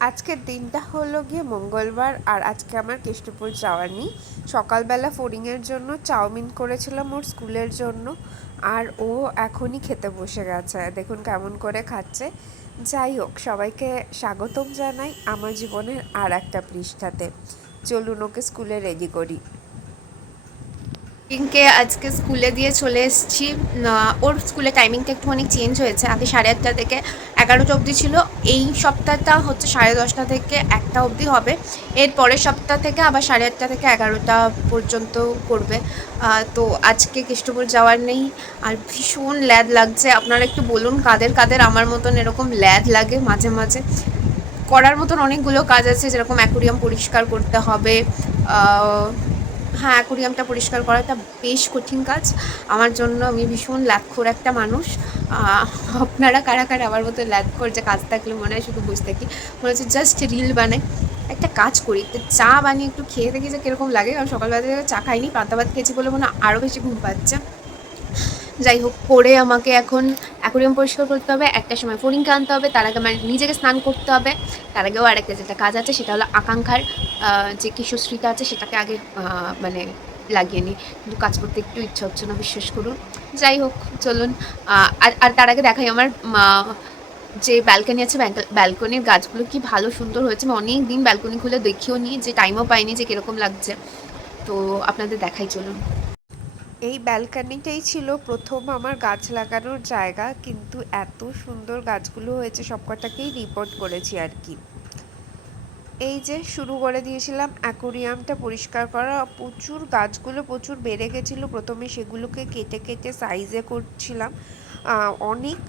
আজকের দিনটা হলো গিয়ে মঙ্গলবার আর আজকে আমার কেষ্টপুর যাওয়ার নেই। সকালবেলা ফোরিংয়ের জন্য চাউমিন করেছিলাম ওর স্কুলের জন্য আর ও এখনই খেতে বসে গেছে। দেখুন কেমন করে খাচ্ছে। যাই হোক, সবাইকে স্বাগতম জানাই আমার জীবনের আর একটা পৃষ্ঠাতে। চলুন ওকে স্কুলে রেডি করি। পিঙ্কে আজকে স্কুলে দিয়ে চলে এসেছি। ওর স্কুলে টাইমিংটা একটুখানি চেঞ্জ হয়েছে। আগে সাড়ে আটটা থেকে এগারোটা অবধি ছিল। এই সপ্তাহটা হচ্ছে সাড়ে দশটা থেকে একটা অবধি হবে। এর পরের সপ্তাহ থেকে আবার সাড়ে আটটা থেকে এগারোটা পর্যন্ত করবে। তো আজকে কৃষ্ণপুর যাওয়ার নেই। আর ভীষণ ল্যাদ লাগছে। আপনারা একটু বলুন, কাদের কাদের আমার মতন এরকম ল্যাদ লাগে মাঝে মাঝে? করার মতন অনেকগুলো কাজ আছে। যেরকম অ্যাকুরিয়াম পরিষ্কার করতে হবে হ্যাঁ অ্যাকোরিয়ামটা পরিষ্কার করাটা বেশ কঠিন কাজ। আমার জন্য আমি ভীষণ ল্যাদখোর একটা মানুষ। আপনারা কারা কারা আমার মতো ল্যাদখোর যে কাজ থাকলে মনে হয় শুধু বসে থাকি মনে হচ্ছে জাস্ট রিল বানাই। একটা কাজ করি, তো চা বানিয়ে একটু খেয়ে দেখি যে কীরকম লাগে। কারণ সকালবেলা চা খাইনি পাতা ভাত খেয়েছি বলে মনে আরও বেশি ঘুম পাচ্ছে। যাই হোক, করে আমাকে এখন অ্যাকোরিয়াম পরিষ্কার করতে হবে, একটা সময় ফোরিংকে আনতে হবে, তার আগে আমার নিজেকে স্নান করতে হবে, তার আগেও আরেকটা যেটা কাজ আছে সেটা হলো আকাঙ্ক্ষার যে কিশোরশ্রীটা আছে সেটাকে আগে মানে লাগিয়ে নিই। কিন্তু কাজ করতে একটু ইচ্ছা হচ্ছে না, বিশ্বাস করুন। যাই হোক, চলুন আর আর তার আগে দেখাই আমার যে ব্যালকনি আছে ব্যালকনির গাছগুলো কি ভালো সুন্দর হয়েছে, আমি অনেক দিন ব্যালকনি খুলে দেখিও নি, যে টাইমও পাইনি যে কীরকম লাগছে। তো আপনাদের দেখাই, চলুন। এই ব্যালকানিটাই ছিল প্রথম আমার গাছ লাগানোর জায়গা, কিন্তু এত সুন্দর গাছগুলো হয়েছে, সবকটাকেই রিপোর্ট করেছি আর কি। এই যে শুরু করে দিয়েছিলাম অ্যাকোরিয়ামটা পরিষ্কার করা। প্রচুর গাছগুলো প্রচুর বেড়ে গেছিল। প্রথমে সেগুলোকে কেটে কেটে সাইজে করছিলাম। অনেক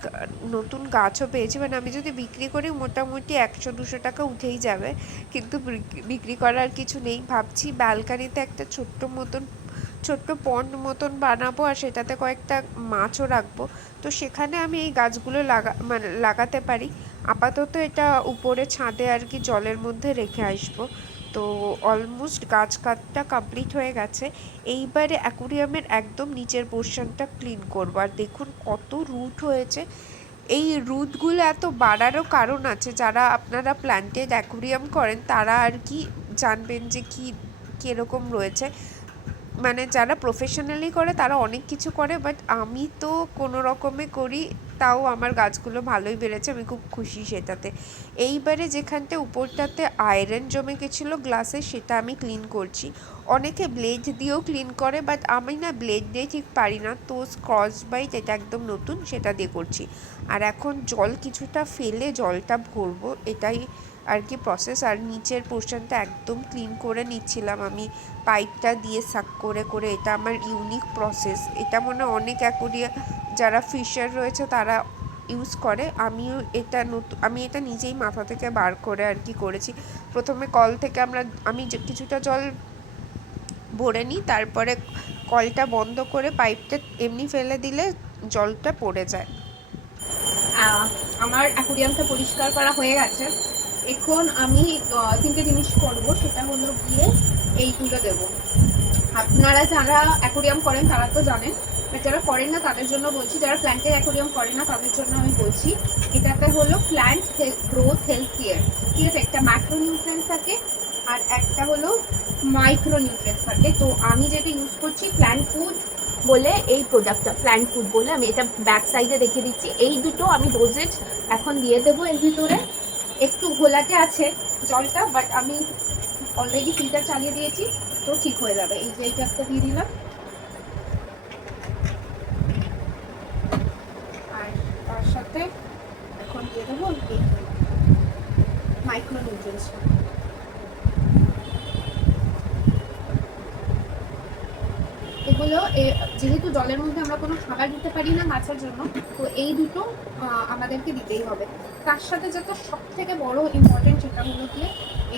নতুন গাছও পেয়েছি। মানে আমি যদি বিক্রি করি, মোটামুটি একশো দুশো টাকা উঠেই যাবে। কিন্তু বিক্রি করার কিছু নেই। ভাবছি ব্যালকানিতে একটা ছোট্ট মতন ছোট্ট পন্ড মতন বানাবো আর সেটাতে কয়েকটা মাছও রাখব। তো সেখানে আমি এই গাছগুলো লাগা মানে লাগাতে পারি। আপাতত এটা উপরে ছাদে আর কি জলের মধ্যে রেখে আসব। তো অলমোস্ট গাছ কাটটা কমপ্লিট হয়ে গেছে। এইবারে অ্যাকুরিয়ামের একদম নিচের পোর্শনটা ক্লিন করব। আর দেখুন কত রুট হয়েছে। এই রুটগুলো এত বাড়ারও কারণ আছে। যারা আপনারা প্ল্যান্টেড অ্যাকুরিয়াম করেন তারা আর কি জানবেন যে কি, কীরকম রয়েছে। মানে যারা প্রফেশনালি করে তারা অনেক কিছু করে বাট আমি তো কোনো রকমে করি, তাও আমার গাছগুলো ভালোই বেড়েছে, আমি খুব খুশি সেটাতে। এইবারে যেখানটা উপরটাতে আয়রন জমে গেছিল গ্লাসে সেটা আমি ক্লিন করছি। অনেকে ব্লেড দিয়েও ক্লিন করে বাট আমি না ব্লেড দিয়ে ঠিক পারি না। তো স্ক্রচ বাইট এটা একদম নতুন, সেটা দিয়ে করছি। আর এখন জল কিছুটা ফেলে জলটা ভরবো, এটাই আর কি প্রসেস আর নিচের পোর্শনটা একদম ক্লিন করে নিচ্ছিলাম আমি। পাইপটা দিয়ে সাক করে করে। এটা আমার ইউনিক প্রসেস এটা মনে অনেক অ্যাকোরিয়া যারা ফিশার রয়েছে তারা ইউজ করে। আমিও এটা নতুন আমি এটা নিজেই মাথা থেকে বার করে আর কি করেছি। প্রথমে কল থেকে আমরা, আমি কিছুটা জল ভরে নিই, তারপরে কলটা বন্ধ করে পাইপটা এমনি ফেলে দিলে জলটা পড়ে যায়। আমার অ্যাকুরিয়ামটা পরিষ্কার করা হয়ে গেছে। এখন আমি তিনটে জিনিস করব, সেটা হলো গিয়ে এইগুলো দেব। আপনারা যারা অ্যাকুরিয়াম করেন, তারা তো জানেন যারা করেন না, তাদের জন্য বলছি, যারা প্ল্যান্টের অ্যাকুরিয়াম করেন না, তাদের জন্য আমি বলছি, এটাতে হলো প্ল্যান্ট গ্রোথ হেলথ কেয়ার ঠিক আছে? একটা ম্যাক্রোনিউট্রেন্ট থাকে, আর একটা হলো মাইক্রোনিউট্রেন্ট থাকে। তো আমি যেটা ইউজ করছি প্ল্যান্ট ফুড বলে এই প্রোডাক্টটা প্ল্যান্ট ফুড বলে আমি এটা ব্যাক সাইডে রেখে দিচ্ছি। এই দুটো আমি ডোজেজ এখন দিয়ে দেবো এর ভিতরে। একটু ঘোলাটে আছে জলটা বাট আমি অলরেডি ফিল্টার চালিয়ে দিয়েছি, তো ঠিক হয়ে যাবে। এই যে এইটা একটা দিয়ে দিলাম। আর তার সাথে এখন দিয়ে দেবো মাইক্রো নিউট্রিয়েন্টসটা এগুলো যেহেতু জলের মধ্যে আমরা কোনো খাবার দিতে পারি না মাছের জন্য, তো এই দুটো আমাদেরকে দিতেই হবে। তার সাথে যেটা সব থেকে বড় ইম্পর্টেন্ট সেটা হলো গিয়ে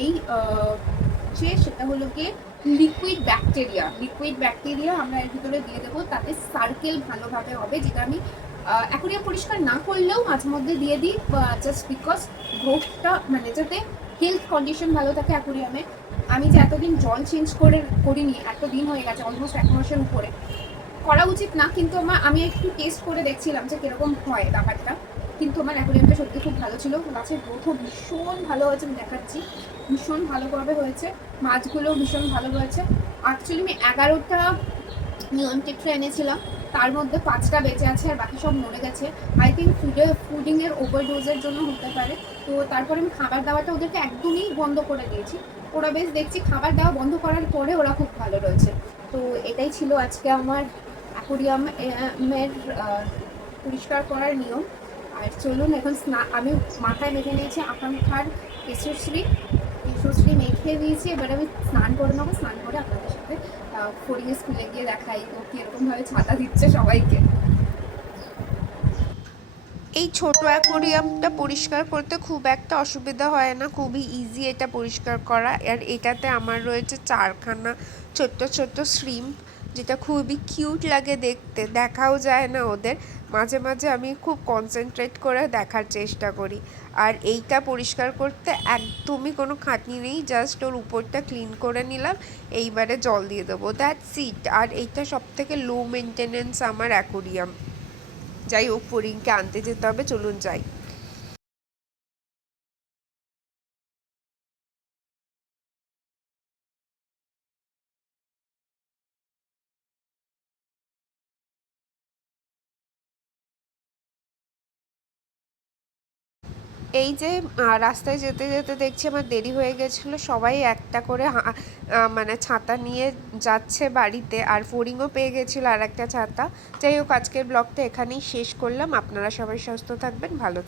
এই যে সেটা হলো গিয়ে লিকুইড ব্যাকটেরিয়া লিকুইড ব্যাকটেরিয়া আমরা এর ভিতরে দিয়ে দেবো, তাতে সার্কেল ভালোভাবে হবে, যেটা আমি অ্যাকুরিয়াম পরিষ্কার না করলেও মাঝে মধ্যে দিয়ে দিই জাস্ট বিকজ গ্রোথটা মানে যাতে হেলথ কন্ডিশন ভালো থাকে অ্যাকুরিয়ামে আমি যে এতদিন জল চেঞ্জ করে করিনি এত দিন হয়ে গেছে অলমোস্ট এক মাসের উপরে, করা উচিত না, কিন্তু আমার, আমি একটু টেস্ট করে দেখছিলাম যে কীরকম হয় ব্যাপারটা। কিন্তু আমার অ্যাকোরিয়ামটা সত্যি খুব ভালো ছিল। গাছের গ্রোথও ভীষণ ভালো হয়েছে, আমি দেখাচ্ছি। ভীষণ ভালোভাবে হয়েছে। মাছগুলো ভীষণ ভালো হয়েছে অ্যাকচুয়ালি আমি এগারোটা নিয়ন টিপসা এনেছিলাম তার মধ্যে পাঁচটা বেঁচে আছে আর বাকি সব মরে গেছে। আই থিঙ্ক ফুডে ফুডিংয়ের ওভার ডোজের জন্য হতে পারে। তো তারপরে আমি খাবার দাওয়াটা ওদেরকে একদমই বন্ধ করে দিয়েছি। ওরা বেশ দেখছি খাবার দেওয়া বন্ধ করার পরে ওরা খুব ভালো রয়েছে। তো এটাই ছিল আজকে আমার অ্যাকোরিয়াম এর পরিষ্কার করার নিয়ম। আর চলুন এখন আমি মাথায় মেখে নিয়েছি আকাঙ্ক্ষার কেশশ্রী কেশশ্রী মেখে দিয়েছি, এবার আমি স্নান করে নেব, স্নান করে আপনাদের সাথে ফরিয়ে স্কুলে গিয়ে দেখাই ও কীরকমভাবে ছাতা দিচ্ছে সবাইকে। এই ছোট অ্যাকোরিয়ামটা পরিষ্কার করতে খুব একটা অসুবিধা হয় না, খুবই ইজি এটা পরিষ্কার করা। আর এটাতে আমার রয়েছে চারখানা ছোট্ট ছোট্ট শ্রিম্প যেটা খুবই কিউট লাগে দেখতে, দেখাও যায় না ওদের। মাঝে মাঝে আমি খুব কনসেন্ট্রেট করে দেখার চেষ্টা করি। আর এইটা পরিষ্কার করতে একদমই কোনো খাটনি নেই জাস্ট ওর উপরটা ক্লিন করে নিলাম, এইবারে জল দিয়ে দেবো। দ্যাট সিট আর এইটা সব থেকে লো মেনটেনেন্স আমার অ্যাকোরিয়াম যাই হোক ফরিংকে আনতে যেতে হবে, চলুন যাই। এই যে রাস্তায় যেতে যেতে দেখছি আমার দেরি হয়ে গেছিল, সবাই একটা করে মানে ছাতা নিয়ে যাচ্ছে বাড়িতে, আর ফোরিংও পেয়ে গেছিল আর একটা ছাতা। যাই হোক, আজকের ব্লগটা এখানেই শেষ করলাম। আপনারা সবাই সুস্থ থাকবেন, ভালো থাকবেন।